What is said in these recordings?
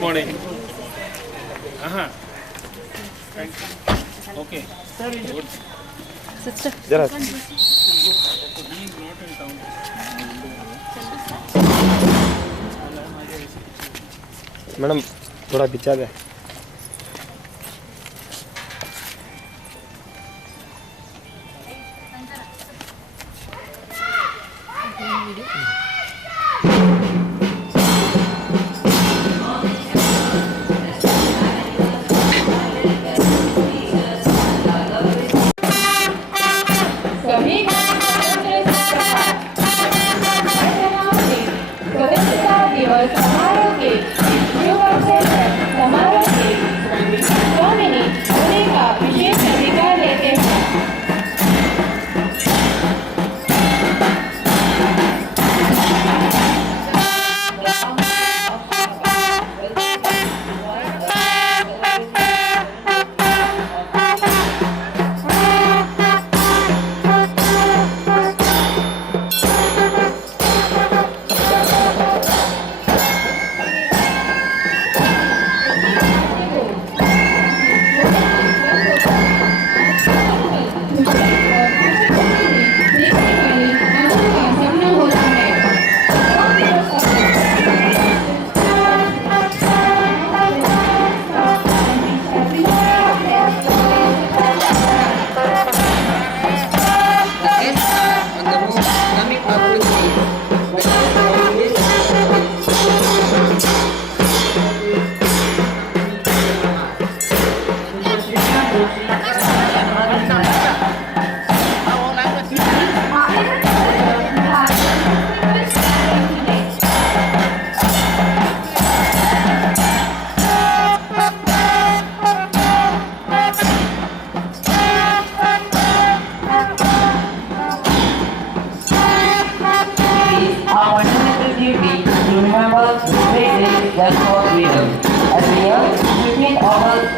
morning. Okay. Good. Sister. जरा madam थोड़ा पीछा दे।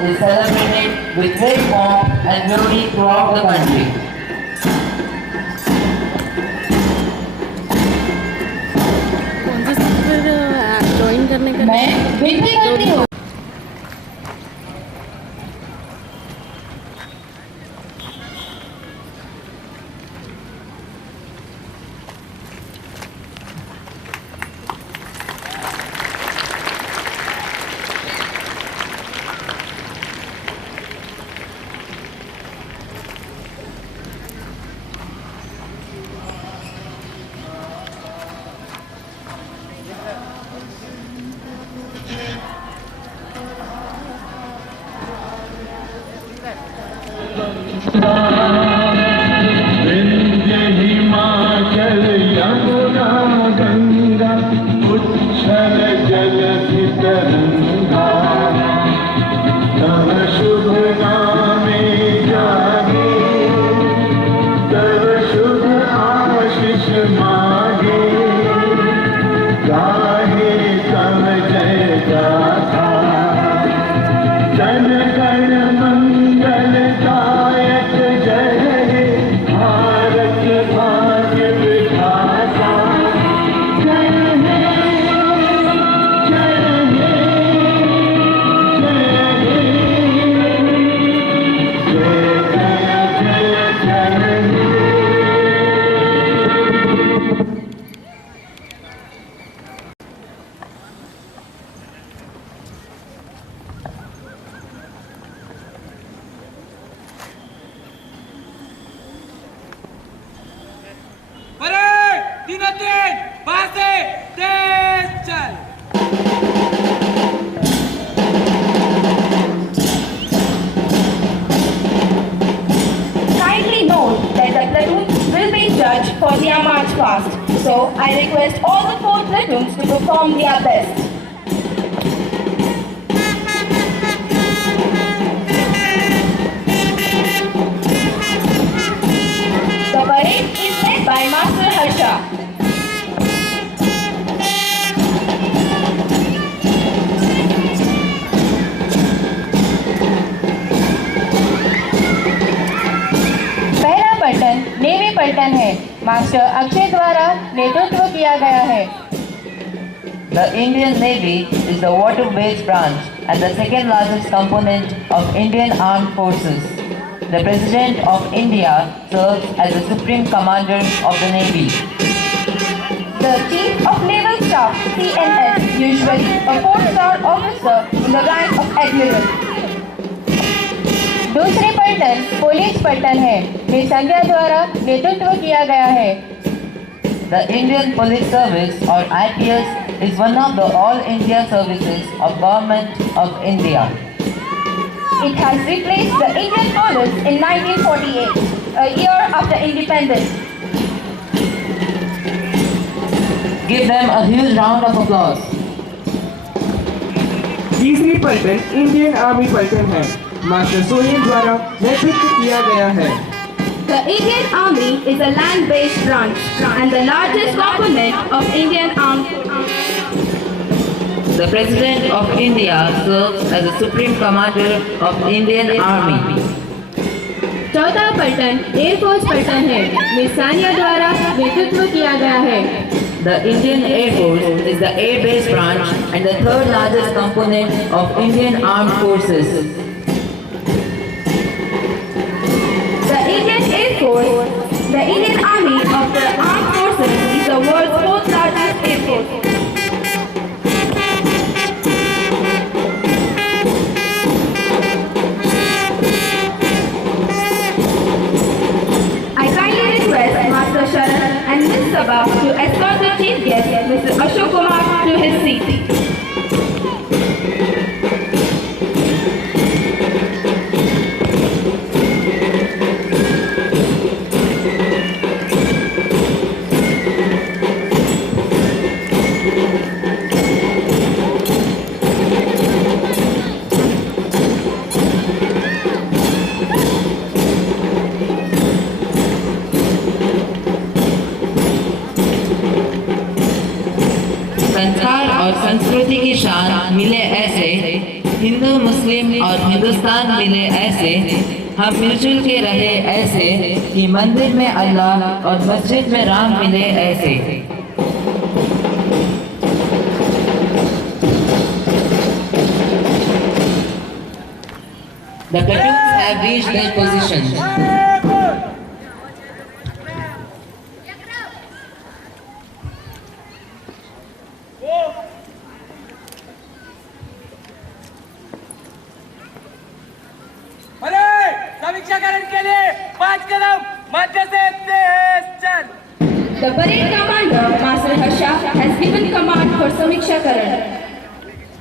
Is celebrated with great pomp and glory throughout the country. कौन सी फिर ज्वाइन करने का मैं विनती करती हूँ। विंध्य हिमाचल यमुना गंगा उच्छल जलधि तरंगा तव शुभ नामे जागे तव शुभ आशीष मागे गाहे तव जय गाथा जन गण मंगल दायक जय हे भारत भाग्य विधाता जय हे जय हे जय हे जय जय जय Kindly note that the platoons will be judged for their march past. So I request all the 4 platoons to perform their best. The parade is led by Master Harsha. Navy पलटन है। मास्टर अक्षय द्वारा नेतृत्व किया गया है। The Indian Navy is the water-based branch and the second largest component of Indian Armed Forces. The President of India serves as the Supreme Commander of the Navy. The Chief of Naval Staff, CNS, usually a 4-star officer in the rank of Admiral. दूसरी पलटन police पलटन है, miss संध्या द्वारा नेतृत्व किया गया है। The Indian Police Service or IPS is one of the all India services of Government of India. It has replaced the Indian Police in 1948, a year after independence. Give them a huge round of applause. तीसरी पलटन Indian army पलटन है, master Sohail द्वारा नेतृत्व किया गया है। The Indian Army is a land-based branch and the largest component of Indian Armed Forces. The President of India serves as the Supreme Commander of Indian Army. चौथा पलटन एयरफोर्स पलटन है, मिस सानिया द्वारा नेतृत्व किया गया है। The Indian Air Force is the air-based branch and the third largest component of Indian Armed Forces. The Indian Air Force, the Indian Army of the Armed Forces, is the world's 4th largest air force. I kindly request Master Sharan and Ms. Sabha to escort the Chief Guest, Mr. Ashok Kumar, to his seat. संस्कार और संस्कृति की शान मिले ऐसे, हिंदू मुस्लिम और हिंदुस्तान मिले ऐसे, हम मिलजुल के रहे ऐसे कि मंदिर में अल्लाह और मस्जिद में राम मिले ऐसे। The platoons have reached their position. समीक्षाकरण के लिए 5 कदम मध्य से तेज चल। The parade commander, Master Harsha, has given command for Samikshakaran.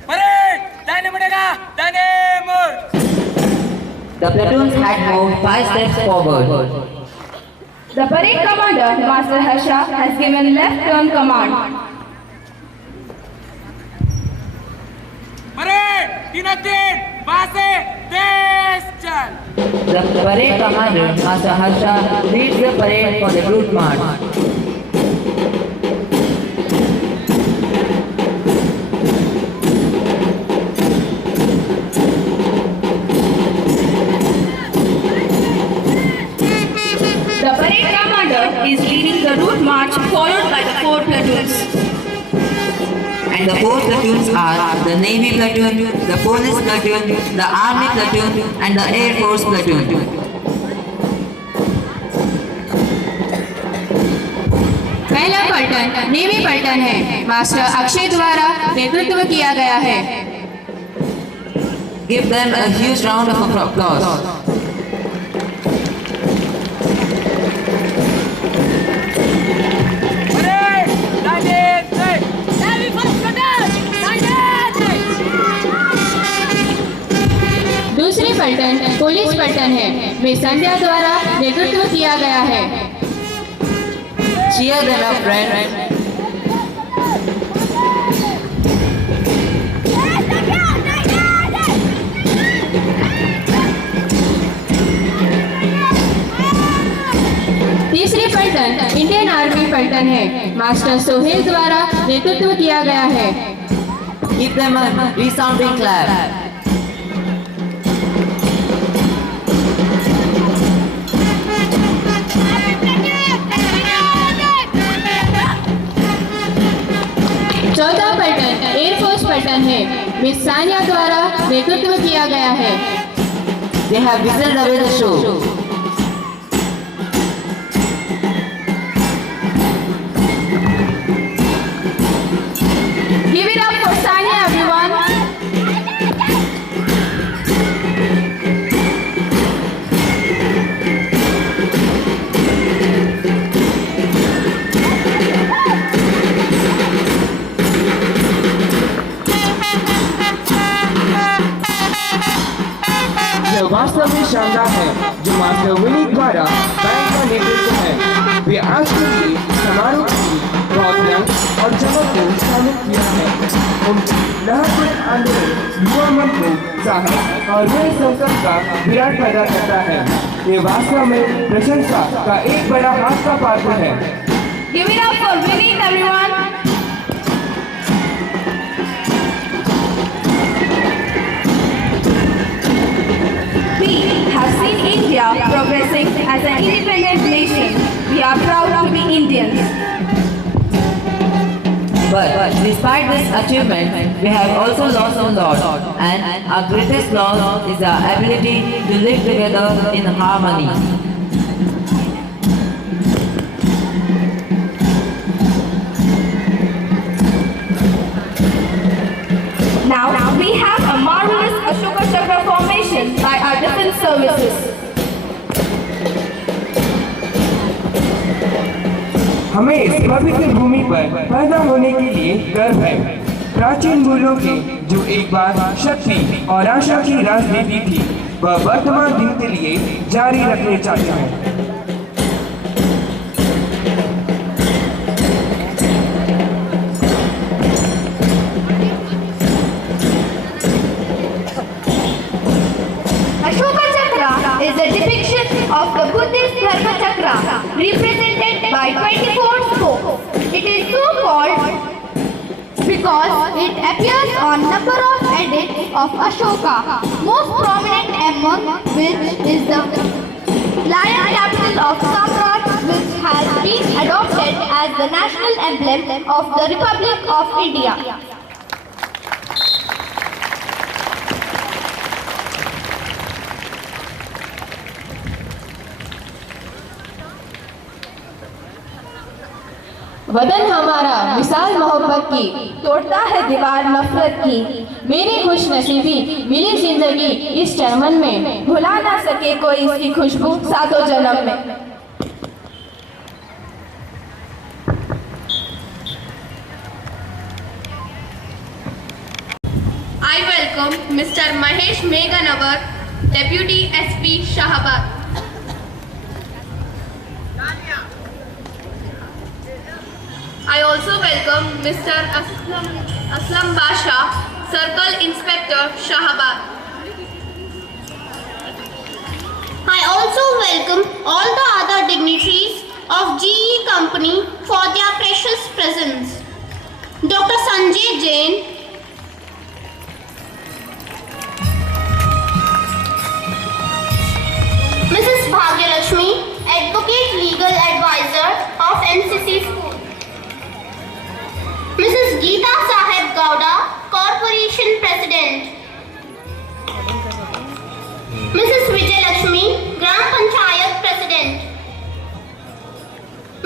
Parade दाहिने मुड़ेगा, दाहिने मुड़। The platoons had moved 5 steps forward. The parade commander, Master Harsha, has given left turn command. Parade 3-3 वहाँ से तेज चल। The parade commander, Master Harsha, leads the parade for the route march. The parade commander is leading the route march followed by the 4 platoons. And the 4 platoons are the Navy platoon, the Police platoon, the Army platoon, and the Air Force platoon. पहला पलटन navy पलटन है, master Akshay द्वारा नेतृत्व किया गया है। Give them a huge round of applause. Parade दाहिने से नेवी फर्स्ट प्लेटून दाहिने से। दूसरी पलटन पुलिस पलटन है, मिस संध्या द्वारा नेतृत्व किया गया है। Cheer them up, friends. तीसरी पलटन इंडियन आर्मी पलटन है, मास्टर सोहेल द्वारा नेतृत्व किया गया है। Give them a resounding clap. चौथा पलटन पलटन है, मिस सानिया द्वारा नेतृत्व किया गया है। They have whistled away the show. Give it up for Sania, everyone. यह वास्तव में शानदार है जो मास्टर विनी द्वारा बैंड का नेतृत्व है। वे आज के लिए समारोह की बहुत रंग और चमक को शामिल किया है। उनकी लहरपूर्ण आंदोलन युवा मन को साहस और नए संकल्प का विराट पैदा करता है। ये वास्तव में प्रशंसा का एक बड़ा हाथ का पात्र है। Give it up for Vinny, everyone. We have seen India progressing as an independent nation. We are proud to be Indians. But despite this achievement, we have also lost a lot, and our greatest loss is our ability to live together in harmony. Now we have a marvelous Ashoka Chakra formation by our defense services. हमें इस पवित्र भूमि पर पैदा होने के लिए गर्व है। प्राचीन मूल्यों के जो एक बार शक्ति और आशा की राजनीति थी, वह वर्तमान दिन के लिए जारी रखने चाहते हैं। Ashoka Chakra is a depiction of the Buddhist Dharma Chakra represented by 24 spokes. It is so called because it appears on number of edicts of Ashoka, most prominent among which is the lion capital of Samrat, which has been adopted as the national emblem of the Republic of India. वतन हमारा मिसाल मोहब्बत की, तोड़ता है दीवार नफरत की। मेरी खुश नसीबी मिली जिंदगी इस चरमन में, भुला ना सके कोई इसकी खुशबू सातों जन्म में। I welcome Mr. Mahesh Meghanawar, Deputy SP Shahabad. I also welcome Mr. Aslam Basha, Circle Inspector Shahabad. I also welcome all the other dignitaries of GE Company for their precious presence. Dr. Sanjay Jain, Mrs. Bhagyalakshmi, Advocate Legal Advisor of NCC School. Mrs. Geeta Sahib Gowda, Corporation President. Mrs. Vijayalakshmi, Gram Panchayat President.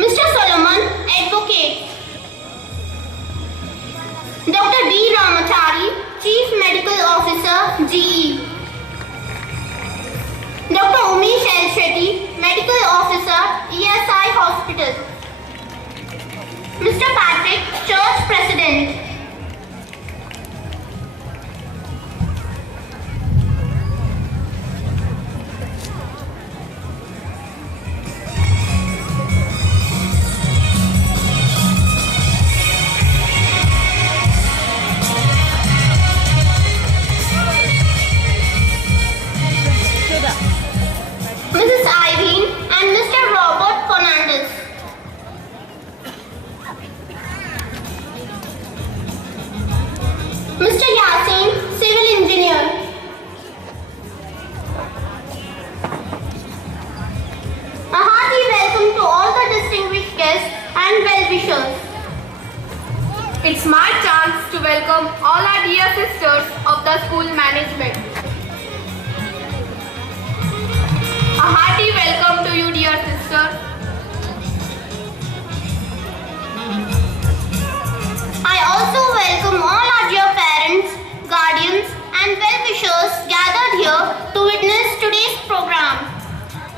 Mr. Solomon, Advocate. Dr. D. Ramachari, Chief Medical Officer, GE. Dr. Umesh L. Shetty, Medical Officer, ESI Hospital. Mr. Patrick, Church President. Mrs. Irene and Mr. Robert Fernandez. sisters of the school management. A hearty welcome to you, dear sisters. I also welcome all our dear parents, guardians and well-wishers gathered here to witness today's program.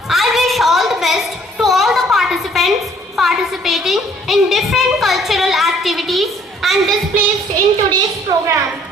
I wish all the best to all the participants participating in different cultural activities and displays in today's program.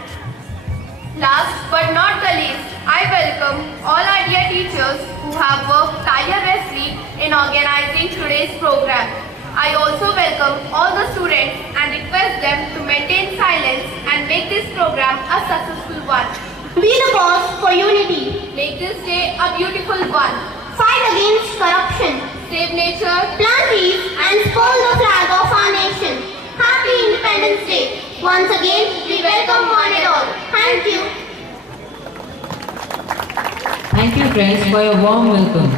Last but not the least, I welcome all our dear teachers who have worked tirelessly in organizing today's program. I also welcome all the students and request them to maintain silence and make this program a successful one. Be the cause for unity. Make this day a beautiful one. Fight against corruption. Save nature. Plant trees and spoil the flag of our nation. Happy Independence Day. Once again, we welcome one and all. Thank you. Thank you friends for your warm welcome.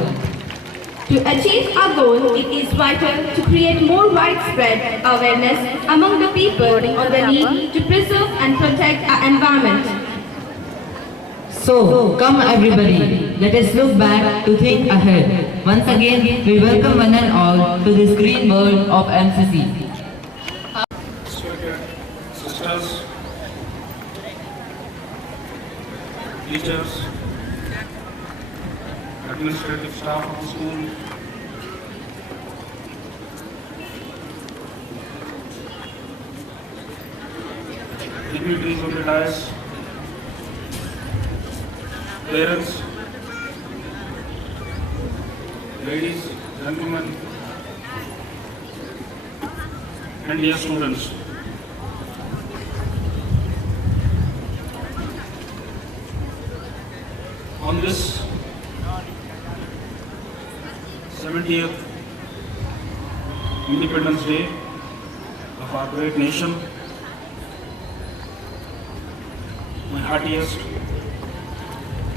To achieve our goal, it is vital to create more widespread awareness among the people on the need to preserve and protect our environment. So, come everybody, let us look back to think ahead. Once again, we welcome one and all to this green world of MCC. Sisters, teachers, administrative staff of the school, dignitaries of the dais, parents, ladies, gentlemen, and dear students. On this 70th Independence Day of our great nation, my heartiest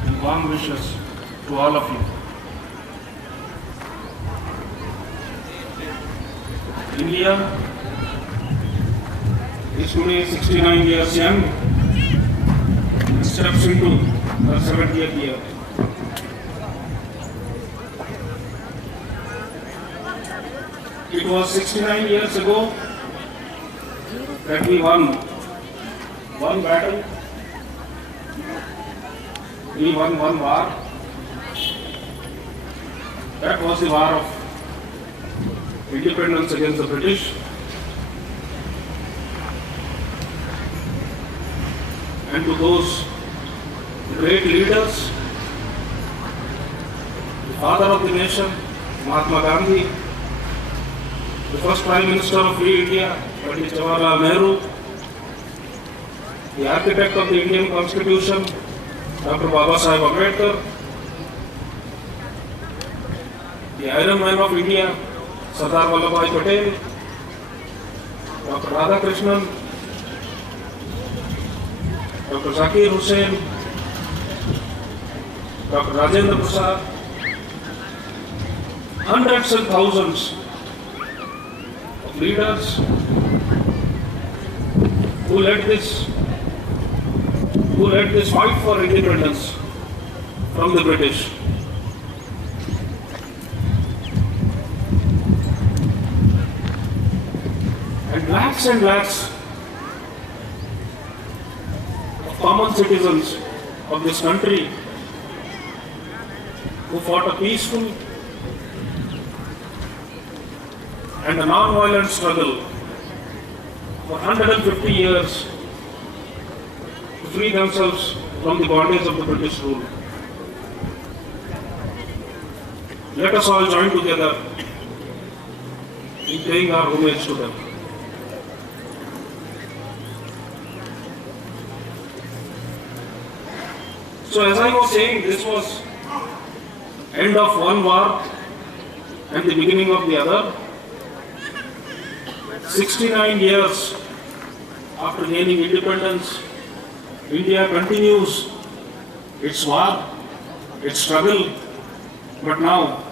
and warm wishes to all of you. India is today 69 years young and steps into her 70th year. It was 69 years ago that we won one battle, we won one war. That was the war of independence against the British. And to those great leaders, the father of the nation, Mahatma Gandhi, the first Prime Minister of Free India, Pandit Jawaharlal Nehru, the architect of the Indian Constitution, Dr. Baba Saheb Ambedkar, the Iron Man of India, Sardar Vallabhbhai Patel, Dr. Radhakrishnan, Dr. Zakir Hussain, Dr. Rajendra Prasad, hundreds and thousands of leaders who led this fight for independence from the British. And lakhs of common citizens of this country who fought a peaceful and a non-violent struggle for 150 years to free themselves from the bondage of the British rule. Let us all join together in paying our homage to them. So as I was saying, this was end of one war and the beginning of the other. 69 years after gaining independence, India continues its war, its struggle, but now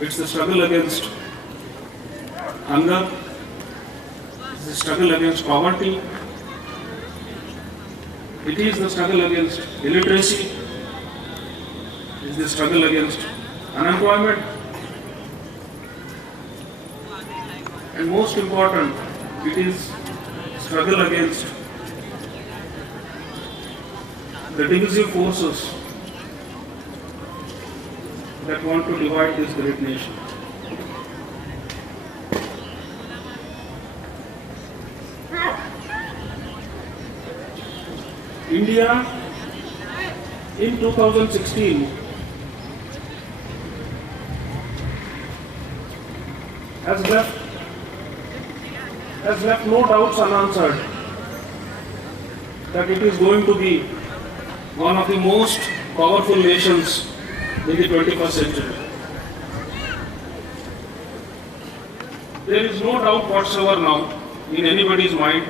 it's the struggle against hunger, the struggle against poverty. It is the struggle against illiteracy. It is the struggle against unemployment. And most important, it is struggle against the divisive forces that want to divide this great nation. India in 2016 has left no doubts unanswered that it is going to be one of the most powerful nations in the 21st century. There is no doubt whatsoever now in anybody's mind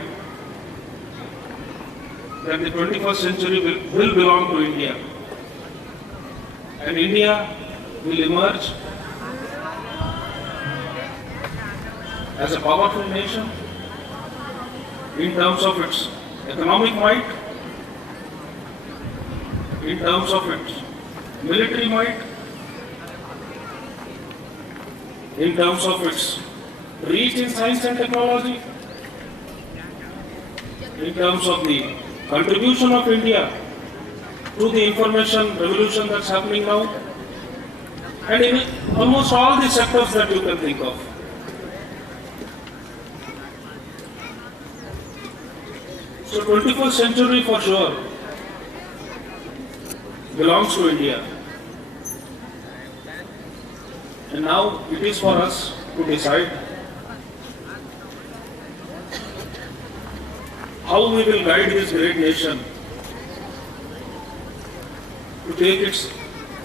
that the 21st century will belong to India. And India will emerge as a powerful nation in terms of its economic might, in terms of its military might, in terms of its reach in science and technology, in terms of the contribution of India to the information revolution that's happening now, and in almost all the sectors that you can think of. So 21st century for sure belongs to India. And now it is for us to decide how we will guide this great nation to take its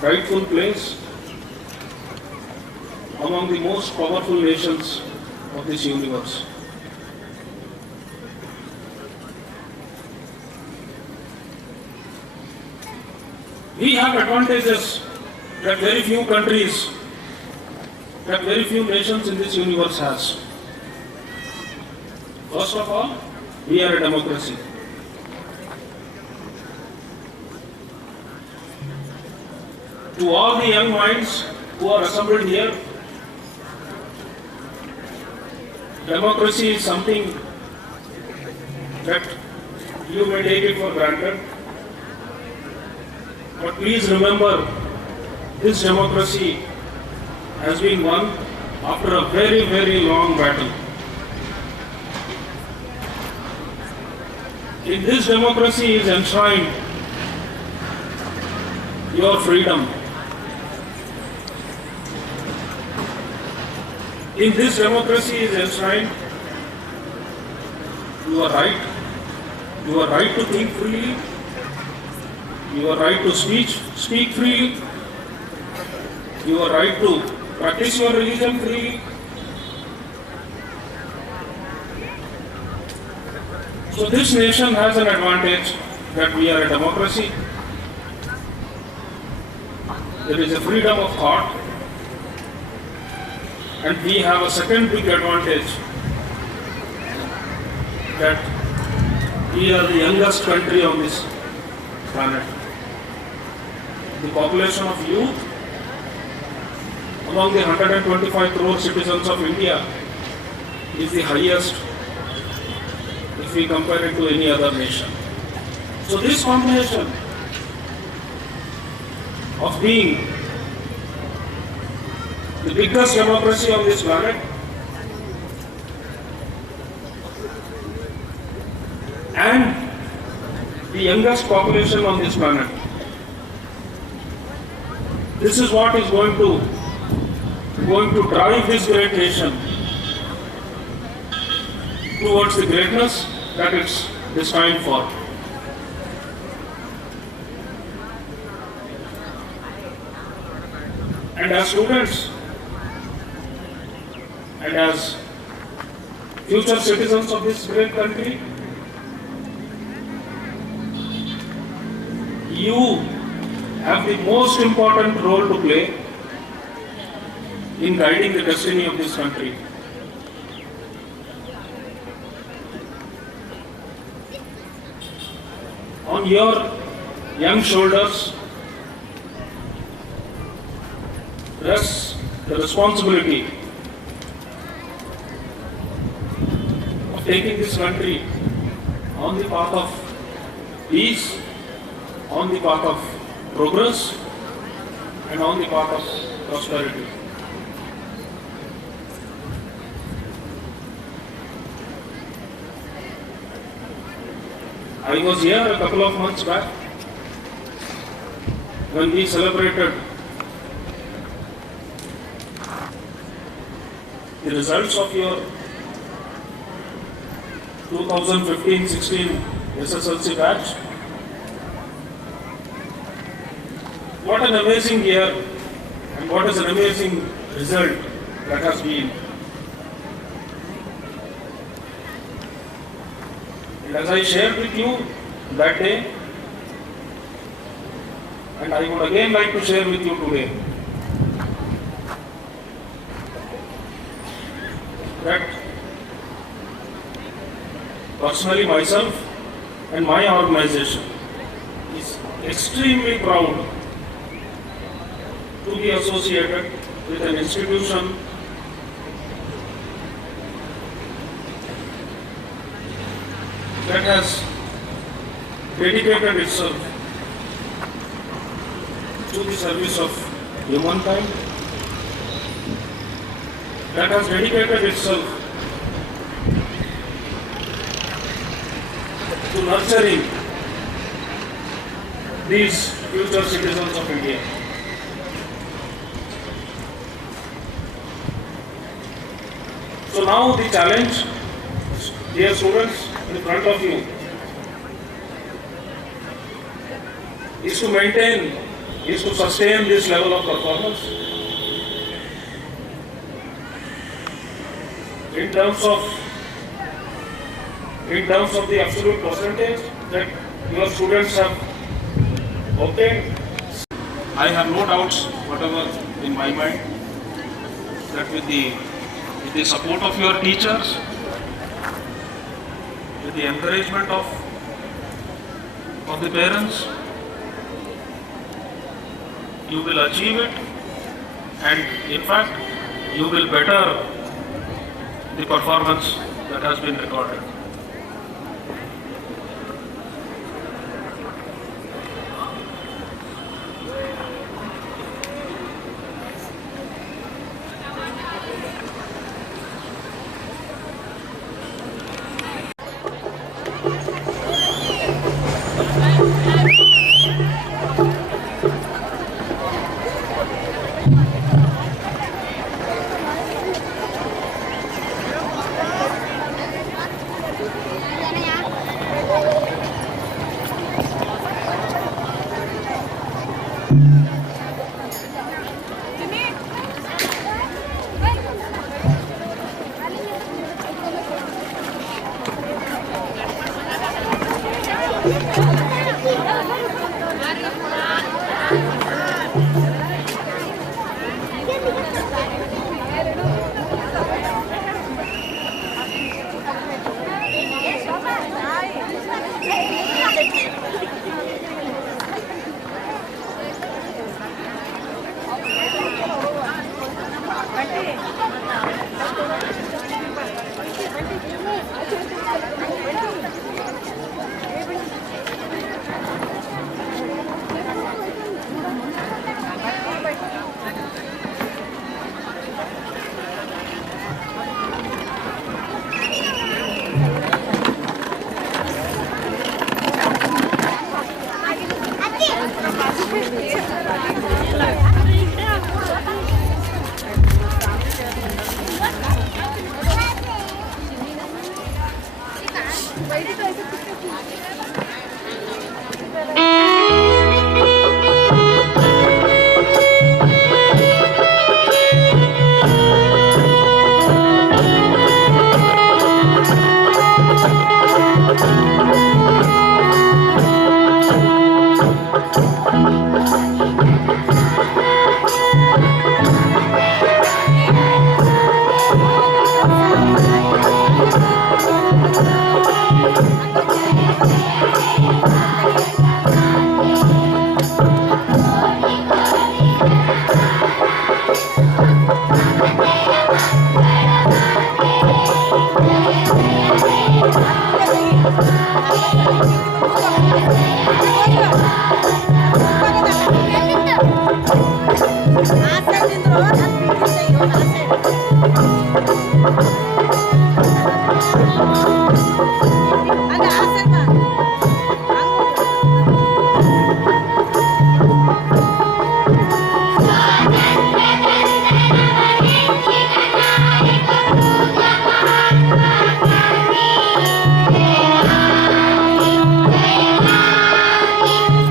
rightful place among the most powerful nations of this universe. We have advantages that very few countries, that very few nations in this universe has. First of all, we are a democracy. To all the young minds who are assembled here, democracy is something that you may take it for granted. But please remember, this democracy has been won after a very, very long battle. In this democracy is enshrined your freedom. In this democracy is enshrined your right to think freely, your right to speak freely, your right to practice your religion freely. So this nation has an advantage that we are a democracy. There is a freedom of thought. And we have a second big advantage that we are the youngest country on this planet. The population of youth among the 125 crore citizens of India is the highest if we compare it to any other nation. So this combination of being the biggest democracy on this planet and the youngest population on this planet, this is what is going to drive this great nation towards the greatness that it's destined for. And as students and as future citizens of this great country, you have the most important role to play in guiding the destiny of this country. On your young shoulders rests the responsibility of taking this country on the path of peace, on the path of progress, and on the path of prosperity. I was here a couple of months back when we celebrated the results of your 2015-16 SSLC batch. What an amazing year and what is an amazing result that has been. And as I shared with you that day, and I would again like to share with you today, that personally myself and my organization is extremely proud to be associated with an institution that has dedicated itself to the service of humankind, that has dedicated itself to nurturing these future citizens of India. So now the challenge, dear students, in front of you is to maintain, is to sustain this level of performance in terms of the absolute percentage that your students have obtained. I have no doubts whatever in my mind that with the support of your teachers, with the encouragement of the parents, you will achieve it, and in fact you will better the performance that has been recorded.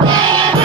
Jai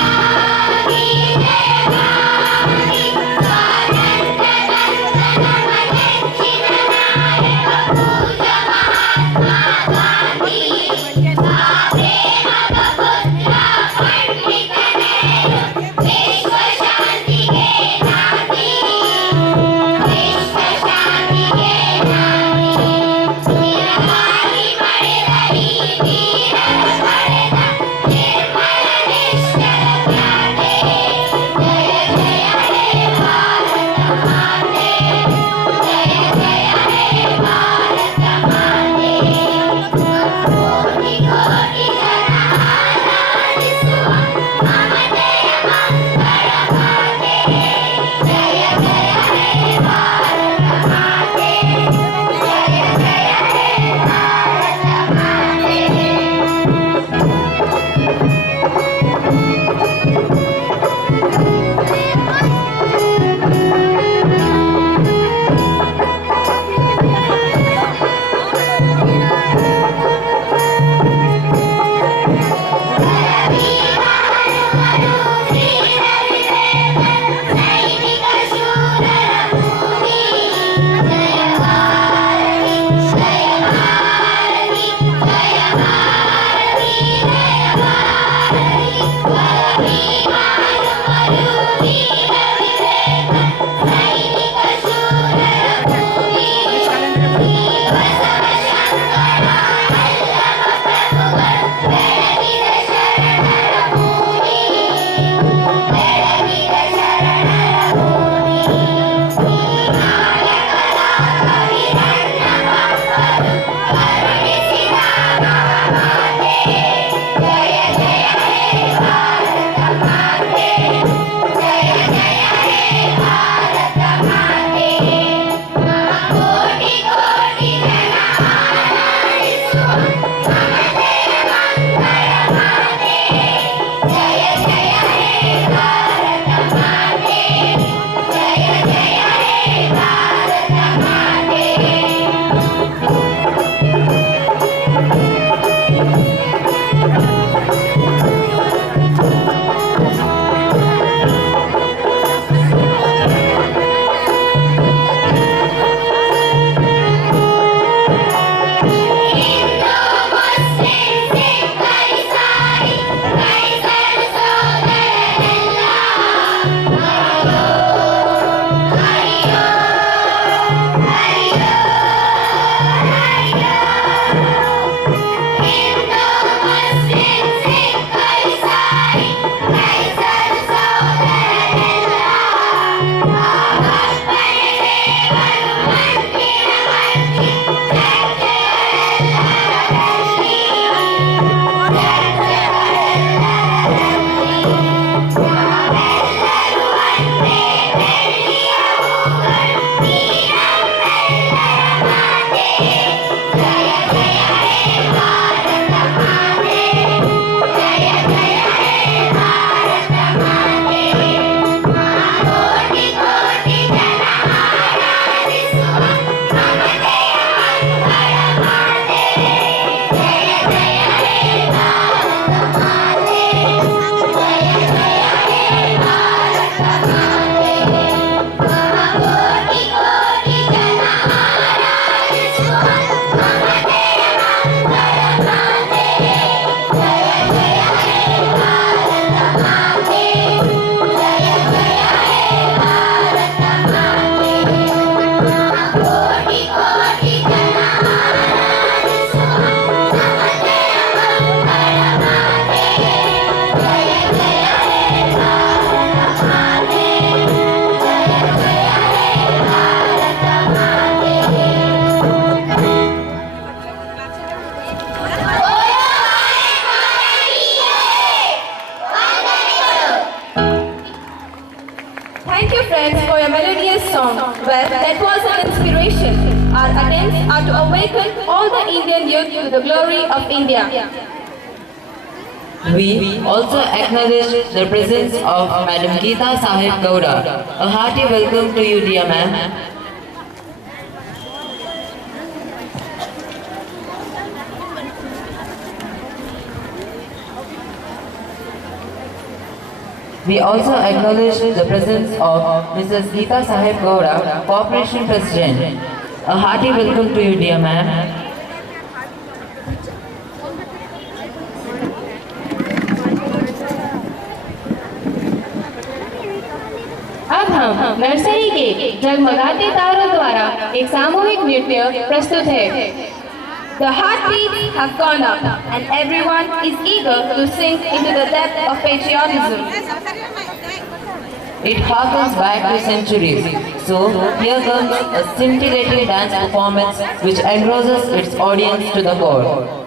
friends for your melodious song. Well, that was an inspiration. Our attempts are to awaken all the Indian youth to the glory of India. We also acknowledge the presence of Madam Geeta Sahib Gowda. A hearty welcome to you, dear ma'am. We also acknowledge the presence of Mrs. Geeta Sahib Gowda, Corporation President. A hearty welcome to you, dear ma'am. अब हम nursery के जगमगाते तारों द्वारा एक सामूहिक नृत्य प्रस्तुत है। The heartbeats have gone up and everyone is eager to sink into the depth of patriotism. It harkens back to centuries. So here comes a scintillating dance performance which engrosses its audience to the core.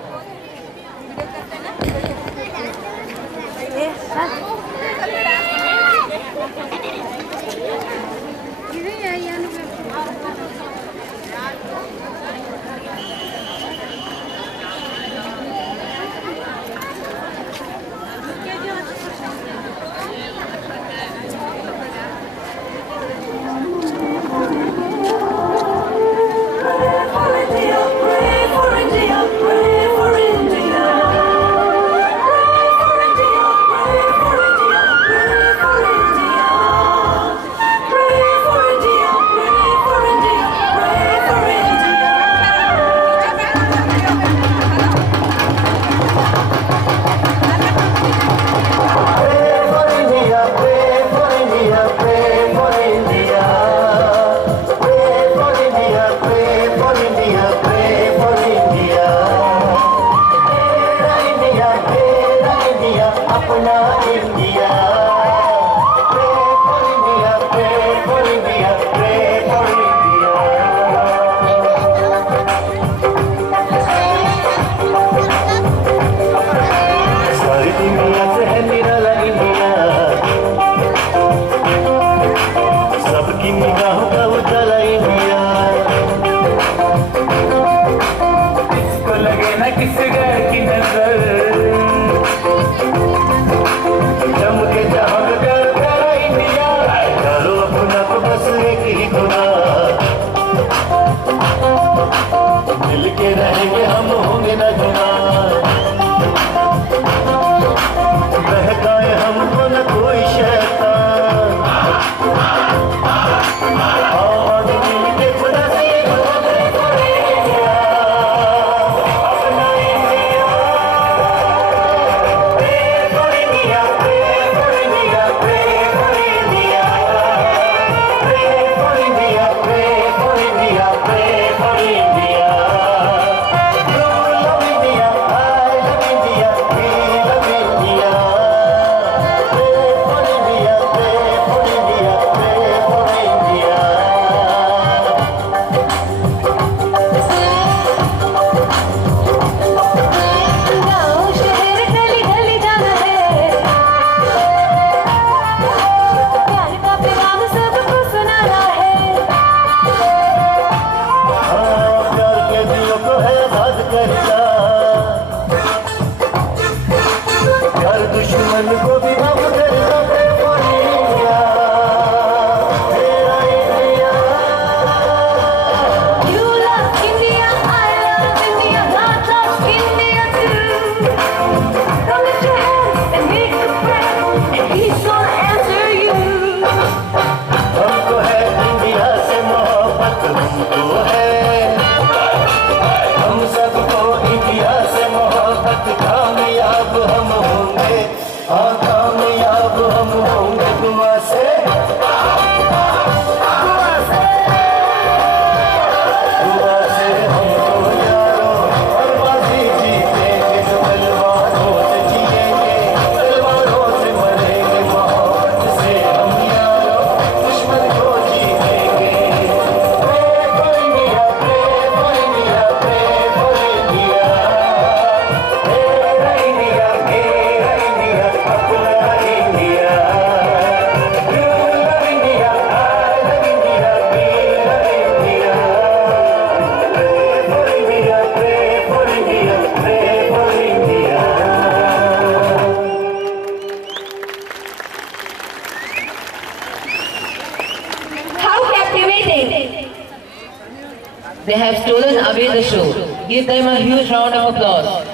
give them a huge round of applause.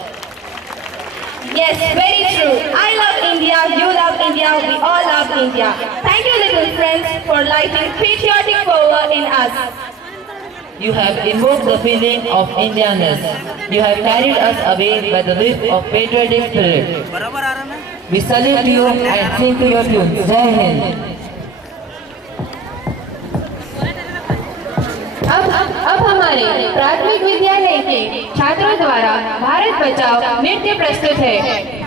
Yes, very true. I love India, you love India, we all love India. Thank you, little friends, for lighting patriotic fervor in us. You have invoked the feeling of Indianness. You have carried us away by the whip of patriotic spirit. We salute you and sing to your tunes. Jai Hind. अब हमारे प्राथमिक विद्यालय के छात्रों द्वारा भारत बचाओ नृत्य प्रस्तुत है।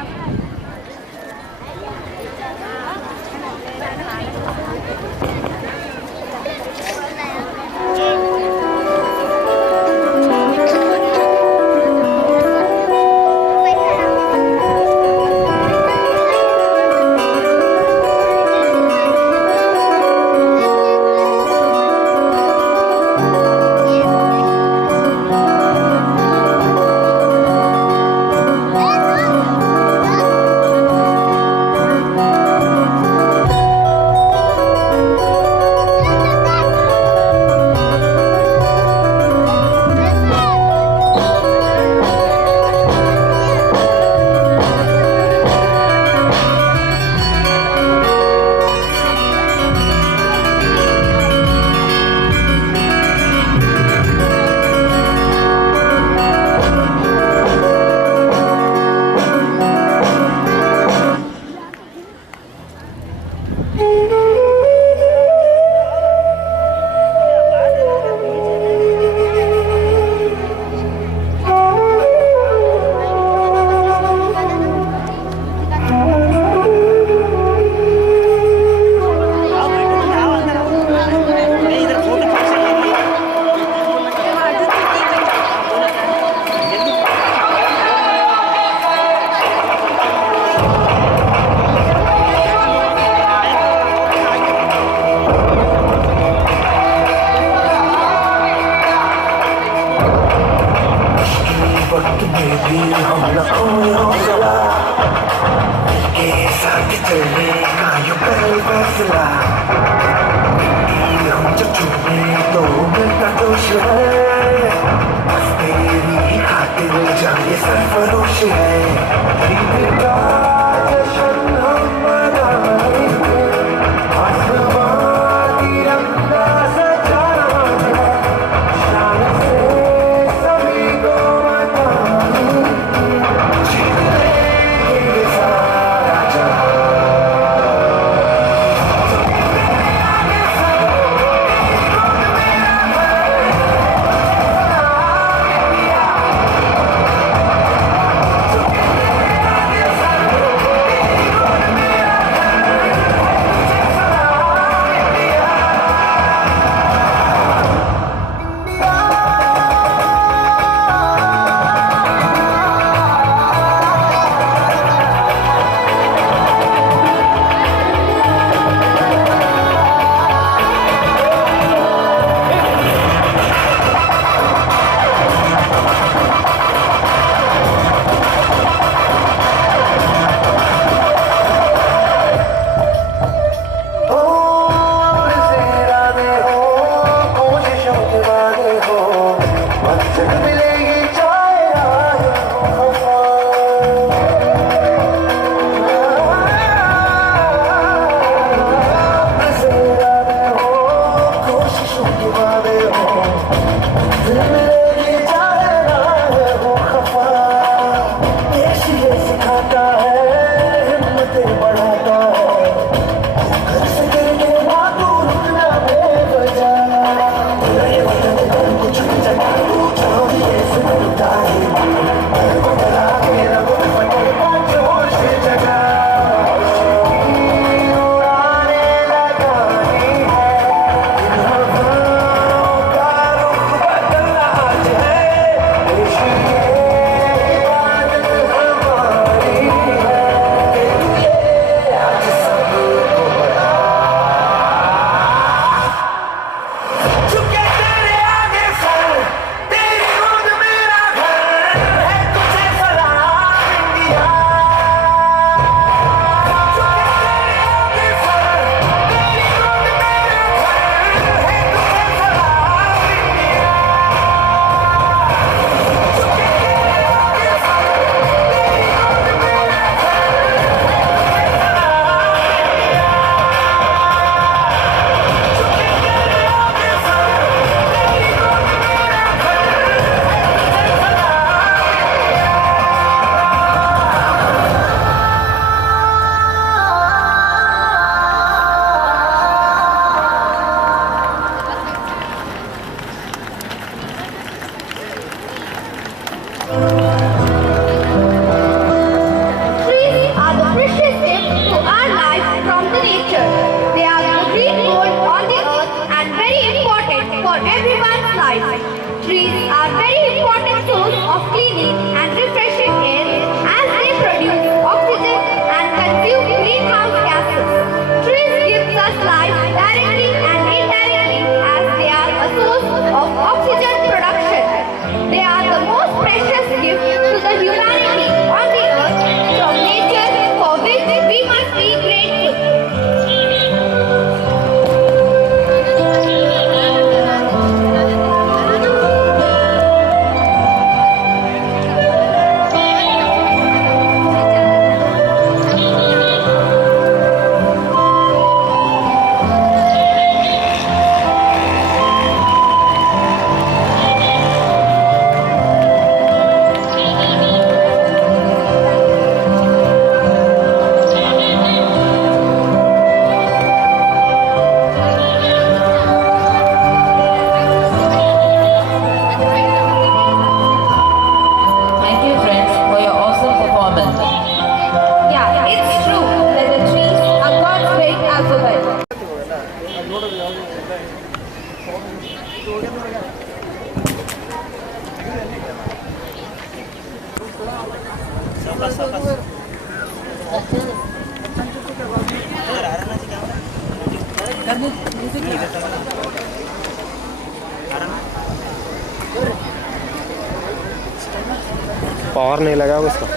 पावर नहीं लगा उसका।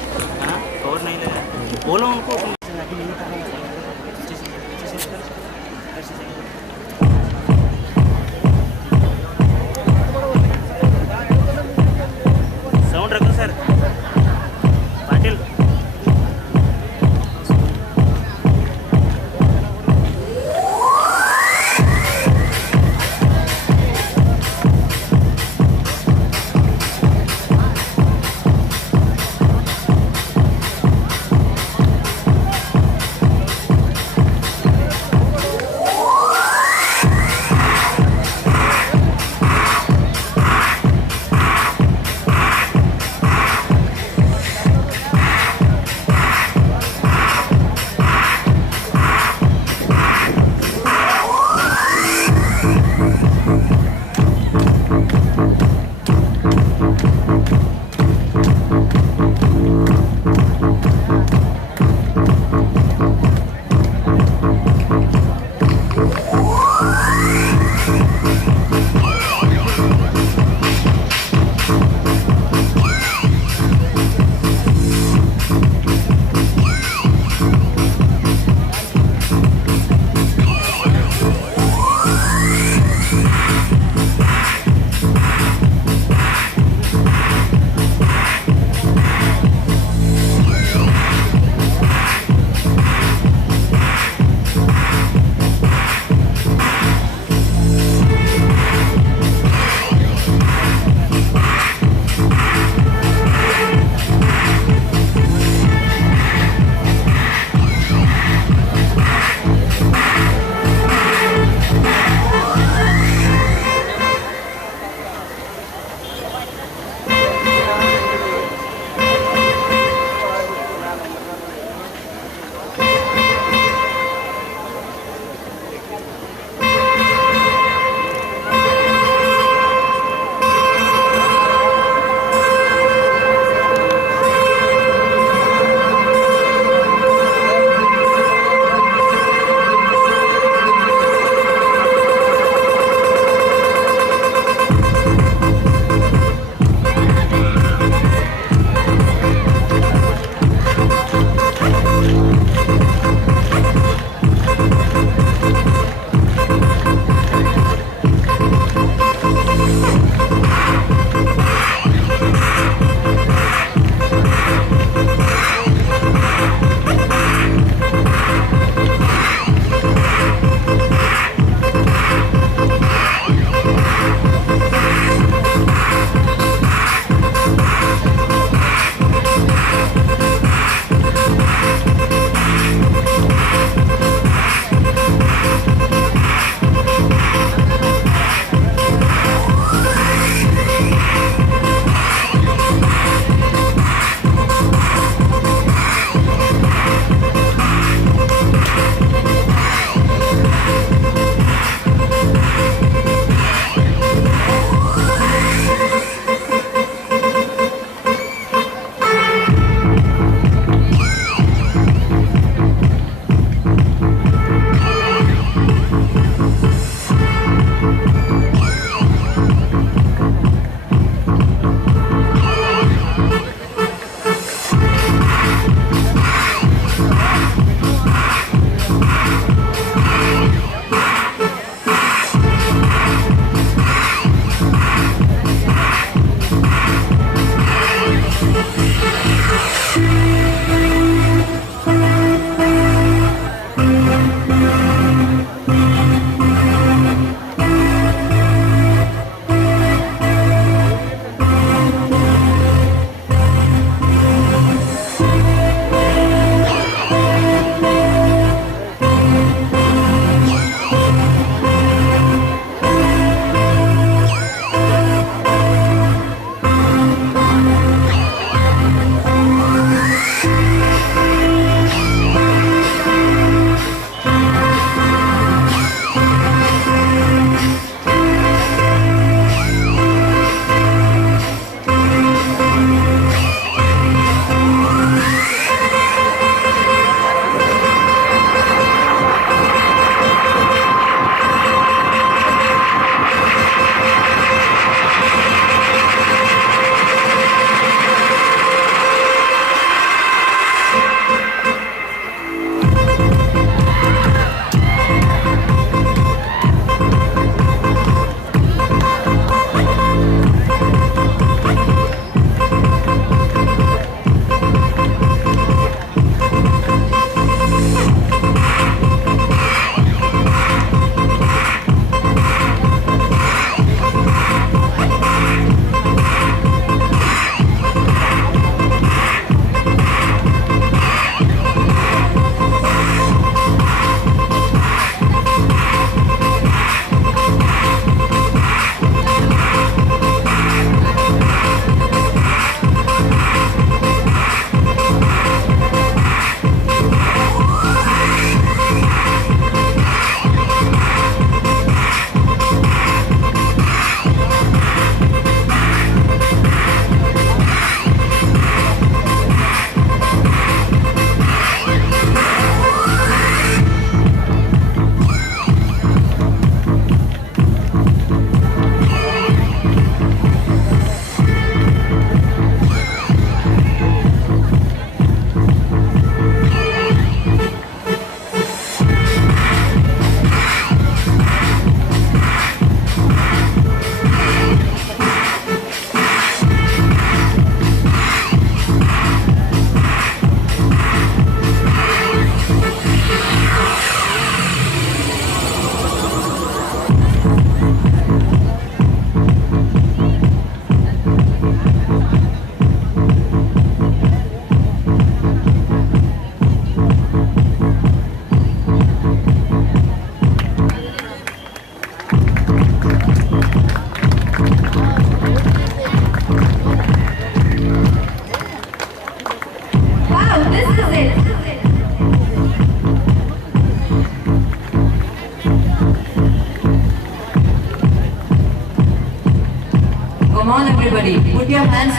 और नहीं लगा, बोलो उनको। साउंड रखो sir Patil.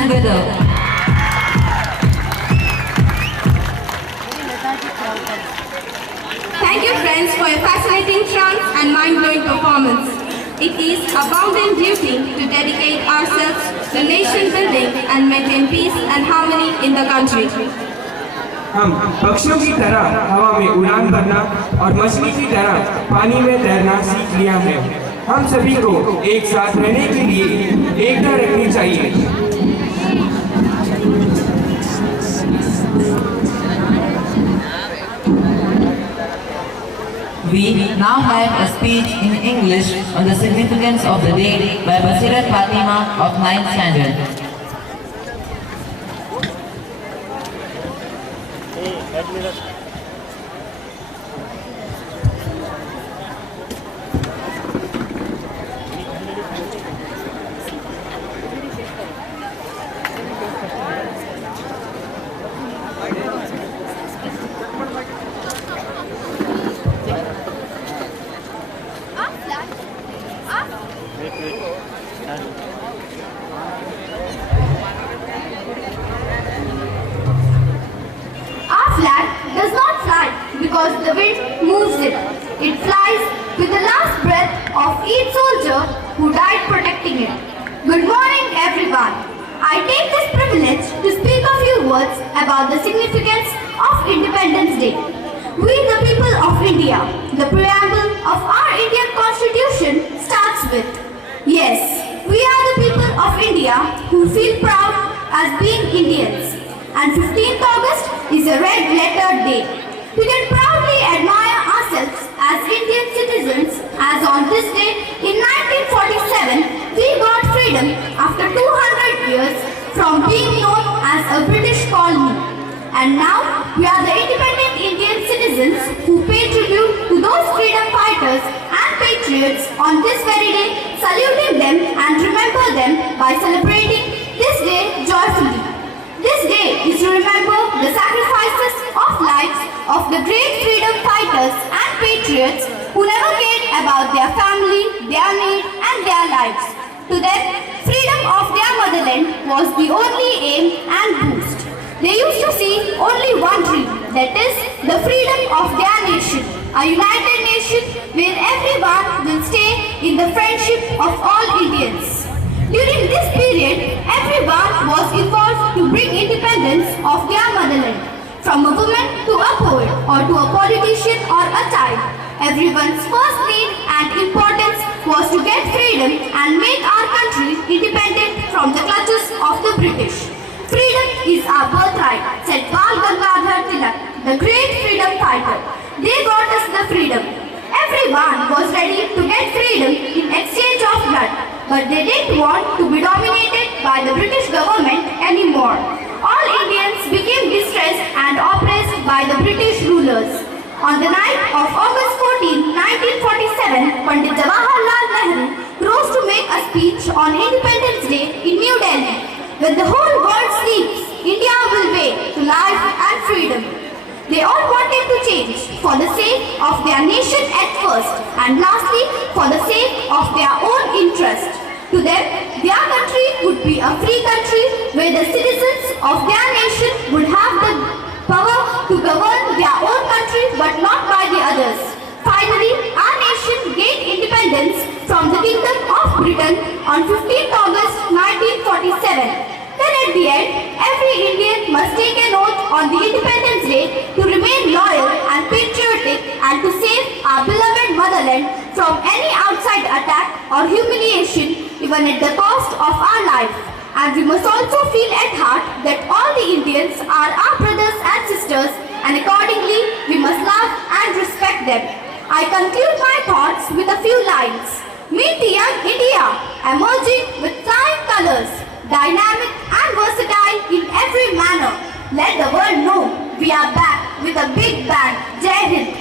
together. Thank you friends for your fascinating trance and mind-blowing performance. It is our bounden duty to dedicate ourselves to nation building and maintain peace and harmony in the country. हम पक्षियों की तरह हवा में उड़ान भरना और मछली की तरह पानी में तैरना सीख लिया है। हम सभी को एक साथ रहने के लिए एकता रखनी चाहिए। We now have a speech in English on the significance of the day by Basirat Fatima of 9th standard. Our flag does not fly because the wind moves it. It flies with the last breath of each soldier who died protecting it. Good morning, everyone. I take this privilege to speak a few words about the significance of Independence Day. We, the people of India, the preamble of our Indian Constitution starts with, yes, we are the people of India who feel proud as being Indians. And 15th August is a red letter day. We can proudly admire ourselves as Indian citizens as on this day in 1947 we got freedom after 200 years from being known as a British colony. And now we are the independent Indian citizens who pay tribute to those freedom fighters and patriots on this very day, saluting them and remember them by celebrating this day joyfully. This day is to remember the sacrifices of lives of the great freedom fighters and patriots who never cared about their family, their need and their lives. To them, freedom of their motherland was the only aim and boost. They used to see only one dream, that is, the freedom of their nation, a united nation where everyone will stay in the friendship of all Indians. During this period, everyone was involved to bring independence of their motherland. From a woman to a poet or to a politician or a child, everyone's first need and importance was to get freedom and make our country independent from the clutches of the British. Freedom is our birthright, said Bal Gangadhar Tilak, the great freedom fighter. They got us the freedom. Everyone was ready to get freedom in exchange of blood, but they didn't want to be dominated by the British government anymore. All Indians became distressed and oppressed by the British rulers. On the night of August 14, 1947, Pandit Jawaharlal Nehru rose to make a speech on Independence Day in New Delhi. When the whole world sleeps, India will wake to life and freedom. They all wanted to change for the sake of their nation at first and lastly for the sake of their own interest. To them, their country would be a free country where the citizens of their nation would have the power to govern their own country but not by the others. Finally, our nation gained independence from the Kingdom of Britain on 15th August 1947. Then at the end, every Indian must take an oath on the Independence Day to remain loyal and patriotic and to save our beloved motherland from any outside attack or humiliation even at the cost of our life. And we must also feel at heart that all the Indians are our brothers and sisters and accordingly we must love and respect them. I conclude my thoughts with a few lines. Meet the young India emerging with flying colors, dynamic and versatile in every manner. Let the world know we are back with a big bang. Jai Hind.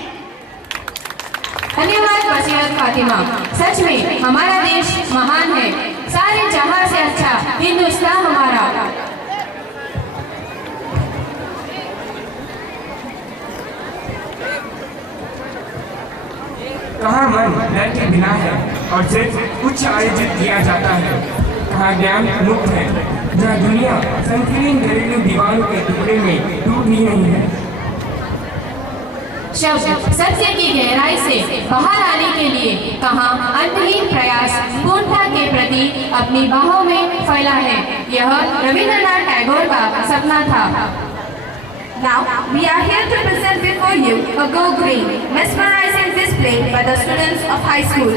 धन्यवाद बसीरत फातिमा। सच में हमारा देश महान है, सारे जहां से अच्छा हिंदुस्तान हमारा। कहाँ मन डर के बिना है और सिर्फ कुछ आयोजित किया जाता है। जहाँ ज्ञान मुक्त है, जहाँ दुनिया संकीर्ण घरेलू दीवारों के टुकड़े में टूट भी नहीं है। शब्द सत्य की गहराई से बाहर आने के लिए कहाँ अंतहीन प्रयास पूर्णता के प्रति अपनी बाहों में फैला है। यह रविंद्रनाथ टैगोर का सपना था। Now, we are here to present before you a Go Green, mesmerizing display by the students of high school.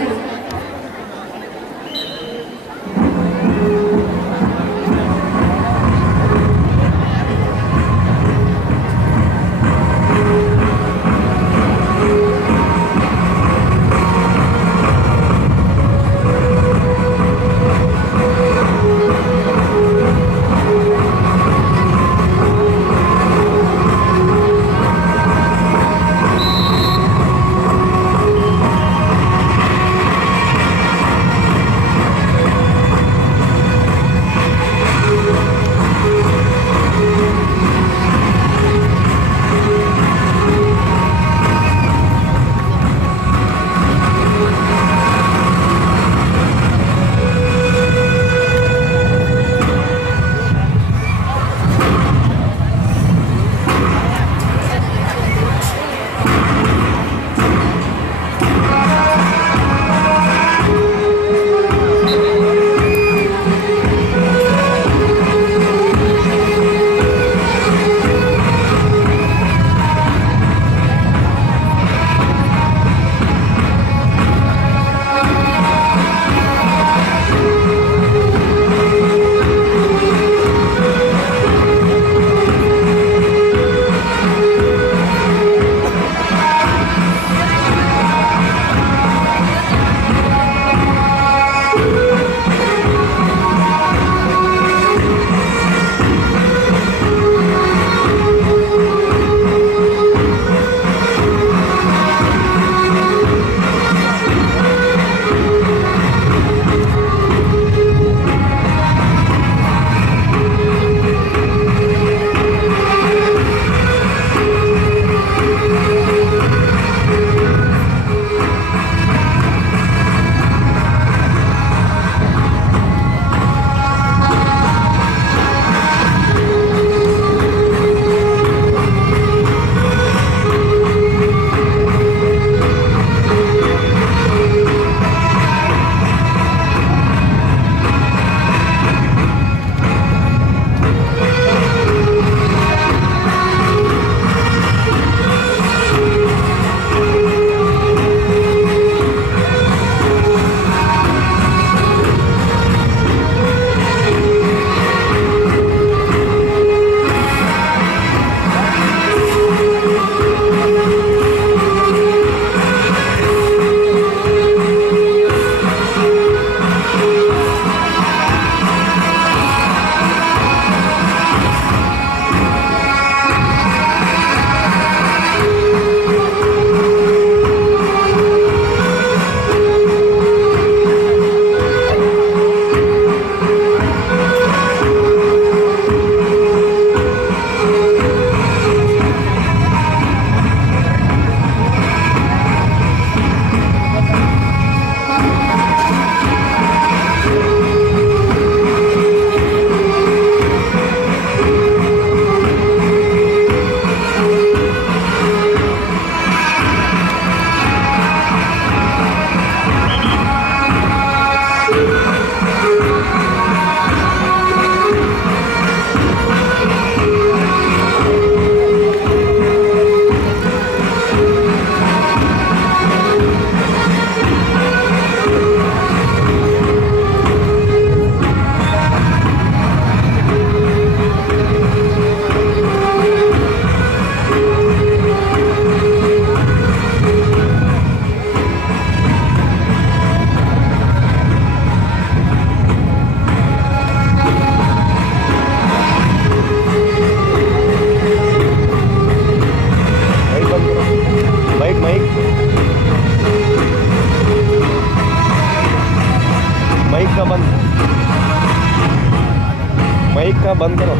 Mic का बंद करो।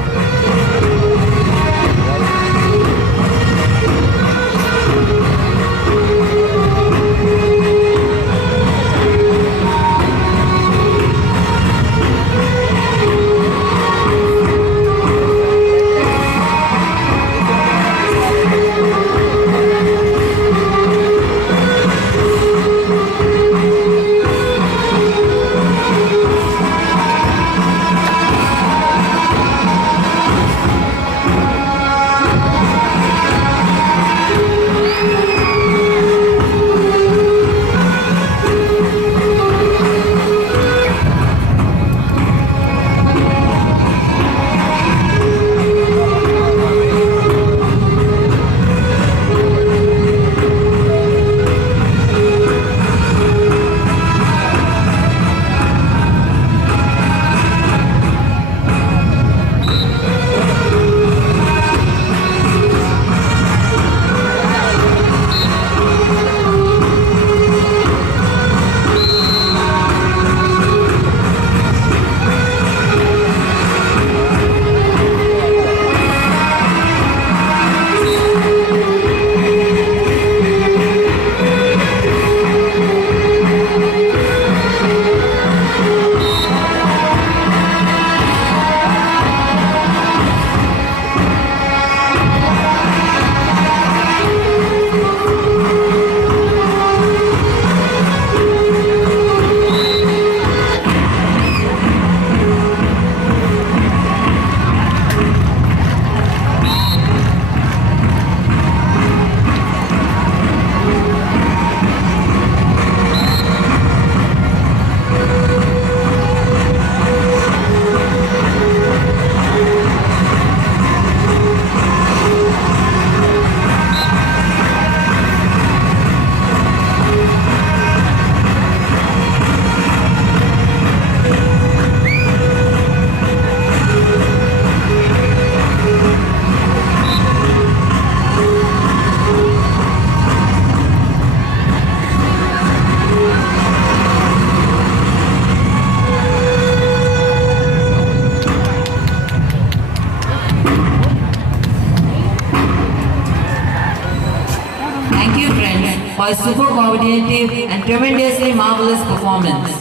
Thank you, friends, for a super coordinative and tremendously marvelous performance.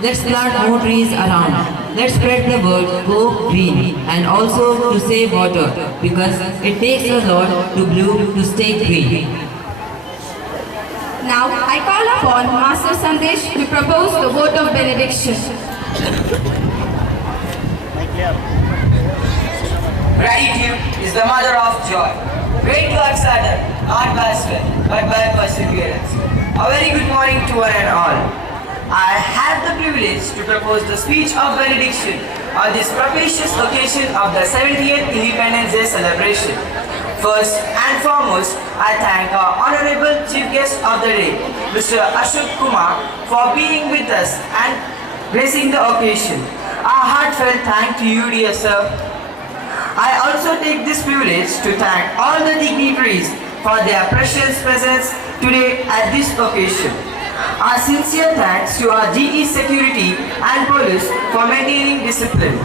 Let's plant more trees around. Let's spread the word go green and also to save water because it takes a lot to bloom to stay green. Now I call upon Master Sandesh to propose the vote of benediction. Gratitude is the mother of joy. Great works are done, not by sweat, but by perseverance. A very good morning to one and all. I have the privilege to propose the speech of benediction on this propitious occasion of the 70th Independence Day celebration. First and foremost, I thank our honorable chief guest of the day, Mr. Ashok Kumar, for being with us and gracing the occasion. A heartfelt thank to you, dear sir. I also take this privilege to thank all the dignitaries for their precious presence today at this occasion. Our sincere thanks to our GE security and police for maintaining discipline.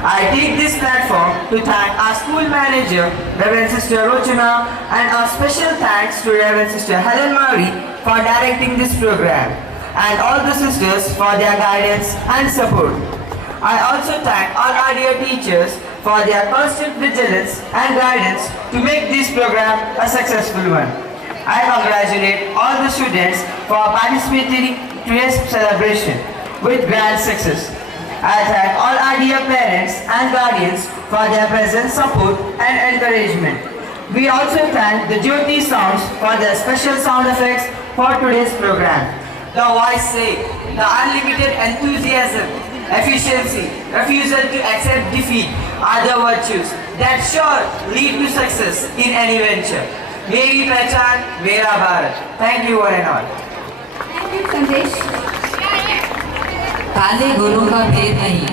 I take this platform to thank our school manager, Reverend Sister Rochana, and our special thanks to Reverend Sister Helen Marie for directing this program, and all the sisters for their guidance and support. I also thank all our dear teachers for their constant vigilance and guidance to make this program a successful one. I congratulate all the students for participating in today's celebration with grand success. I thank all our dear parents and guardians for their present support and encouragement. We also thank the Jyoti Sounds for their special sound effects for today's program. The voice say, the unlimited enthusiasm, efficiency, refusal to accept defeat are the virtues that sure lead to success in any venture. Meri Pehchan, Mera Bharat. Thank you one and all. Thank you, Sandesh. काले गोरों का भेद नहीं,